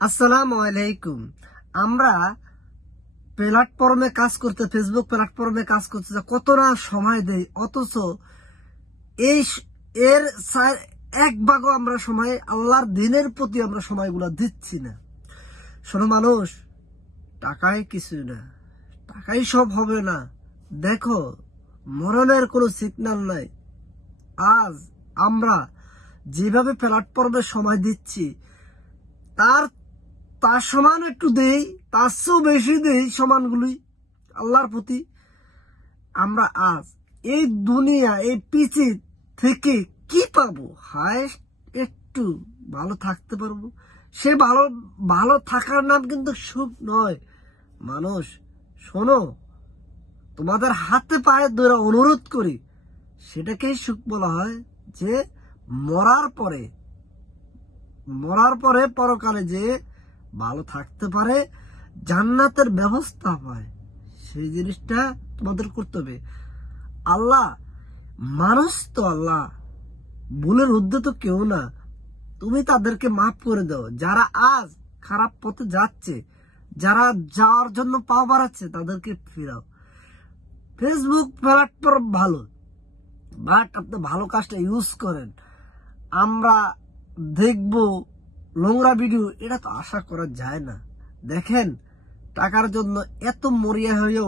আসসালামু আলাইকুম। আমরা প্ল্যাটফর্মে কাজ করতে, ফেসবুক প্ল্যাটফর্মে কাজ করতে কত না সময় দেই, অথচ এই এর এক ভাগও আমরা সময় আল্লাহর দিনের প্রতি আমরা সময়গুলো দিচ্ছি না। শোনো মানুষ, টাকায় কিছু না, টাকাই সব হবে না। দেখো, মরণের কোনো সিগন্যাল নাই। আজ আমরা যেভাবে প্ল্যাটফর্মে সময় দিচ্ছি, তার তার সমান একটু দেই, তার চেয়েও বেশি দেই সমানগুলি আল্লাহর প্রতি। আমরা আজ এই দুনিয়া, এই পৃথিবী থেকে কি পাবো? হায়েস্ট একটু ভালো থাকতে পারবো। সে ভালো ভালো থাকার নাম কিন্তু সুখ নয়। মানুষ শোনো, তোমাদের হাতে পায়ে ধরে অনুরোধ করি, সেটাকেই সুখ বলা হয়। যে মরার পরে পরকালে যে ভালো থাকতে পারে, জান্নাতের ব্যবস্থা পায়, সেই জিনিসটা তোমাদের করতে হবে। আল্লাহ মানুষ তো, আল্লাহ ভুলের ঊর্ধ্বে তো কেউ না। তুমি তাদেরকে মাফ করে দাও যারা আজ খারাপ পথে যাচ্ছে, যারা যাওয়ার জন্য পা বাড়াচ্ছে, তাদেরকে ফিরাও। ফেসবুক প্ল্যাটফর্ম ভালো, বাট আপনি ভালো কাজটা ইউজ করেন। আমরা দেখবো নোংরা ভিডিও, এটা তো আশা করা যায় না। দেখেন, টাকার জন্য এত মরিয়া হয়ে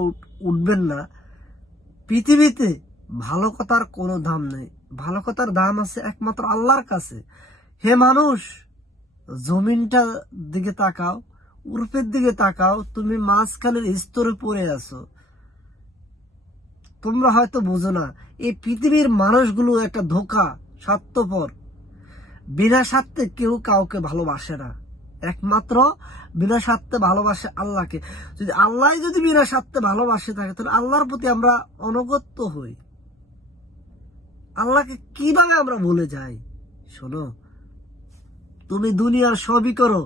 উঠবেন না। পৃথিবীতে ভালো কথার কোনো দাম নেই। ভালো কথার দাম আছে একমাত্র আল্লাহর কাছে। হে মানুষ, জমিনটার দিকে তাকাও, উর্ফের দিকে তাকাও। তুমি মাঝখানের স্তরে পড়ে আছো। তোমরা হয়তো বুঝো না, এই পৃথিবীর মানুষগুলো একটা ধোঁকা, স্বার্থপর। বিনা স্বার্থে কেউ কাউকে ভালোবাসে না। একমাত্র বিনা স্বার্থে ভালোবাসে আল্লাহকে। যদি আল্লাহ যদি বিনা স্বার্থে ভালোবাসে থাকে, তাহলে আল্লাহর প্রতি আমরা অনুগত হই। আল্লাহকে কিভাবে আমরা ভুলে যাই? শোনো, তুমি দুনিয়ার সবই করো,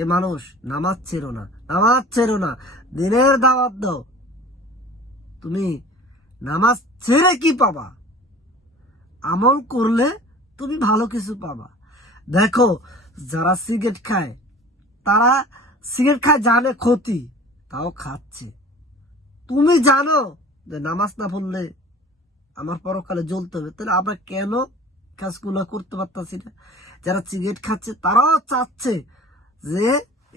এ মানুষ নামাজ ছেড়ো না, নামাজ ছেড়ো না, দিনের দাওয়াত দাও। তুমি নামাজ ছেড়ে কি পাবা? আমল করলে তুমি ভালো কিছু পাবা। দেখো, যারা সিগারেট খায়, তারা সিগারেট খায় জানে ক্ষতি, তাও খাচ্ছে। তুমি জানো যে নামাজ না পড়লে আমার পরকালে জ্বলতে হবে, তাহলে আমরা কেন কাজগুলো করতে পারতাছি না? যারা সিগারেট খাচ্ছে, তারাও চাচ্ছে যে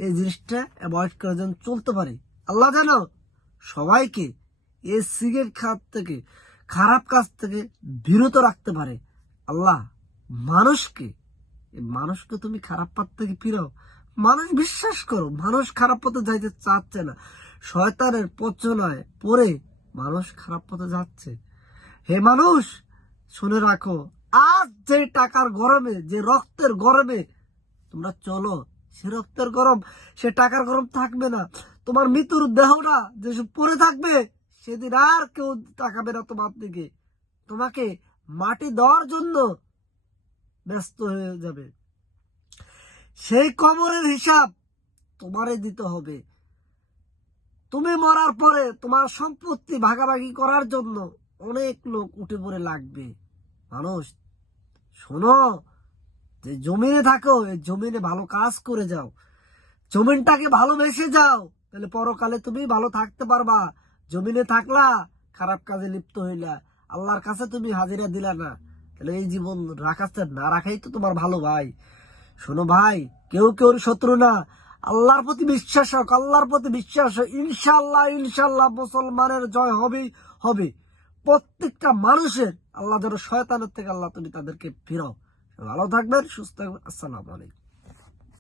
এই জিনিসটা অ্যাভয়েড করার জন্য চলতে পারে। আল্লাহ জানো সবাইকে এই সিগারেট খাওয়ার থেকে, খারাপ কাজ থেকে বিরত রাখতে পারে। আল্লাহ মানুষকে তুমি খারাপ পথ থেকে ফিরাও। মানুষ, বিশ্বাস করো, মানুষ খারাপ পথে যাইতে চাচ্ছে না। শয়তানের প্রচনায় পড়ে মানুষ খারাপ পথে যাচ্ছে। হে মানুষ, শুনে রাখো, আজ যে টাকার গরমে, যে রক্তের গরমে তোমরা চলো, সে রক্তের গরম, সে টাকার গরম থাকবে না। তোমার মৃত্যুর দেহটা যেসব পড়ে থাকবে, সেদিন আর কেউ তাকাবে না তোমার দিকে। তোমাকে মাটি দেওয়ার জন্য ব্যস্ত হয়ে যাবে। সেই কবরের হিসাব তোমারে দিতে হবে। তুমি মরার পরে তোমার সম্পত্তি ভাগাভাগি করার জন্য অনেক লোক উঠে পড়ে লাগবে। মানুষ শোনো, যে জমিনে থাকো, এই জমিনে ভালো কাজ করে যাও, জমিনটাকে ভালোবেসে যাও, তাহলে পরকালে তুমি ভালো থাকতে পারবা। জমিনে থাকলা, খারাপ কাজে লিপ্ত হইলা, আল্লাহর কাছে তুমি হাজিরা দিলা না, তাহলে এই জীবন রাখাচ্ছে না রাখাই তো তোমার ভালো। ভাই শোনো ভাই, কেউ কেউ শত্রু না। আল্লাহর প্রতি বিশ্বাস হোক, আল্লাহর প্রতি বিশ্বাস হোক। ইনশাল্লাহ ইনশাল্লাহ মুসলমানের জয় হবেই হবে। প্রত্যেকটা মানুষের আল্লাহ যেন শয়তানের থেকে আল্লাহ তুমি তাদেরকে ফিরাও। ভালো থাকবেন, সুস্থ থাকবেন। আসসালামু আলাইকুম।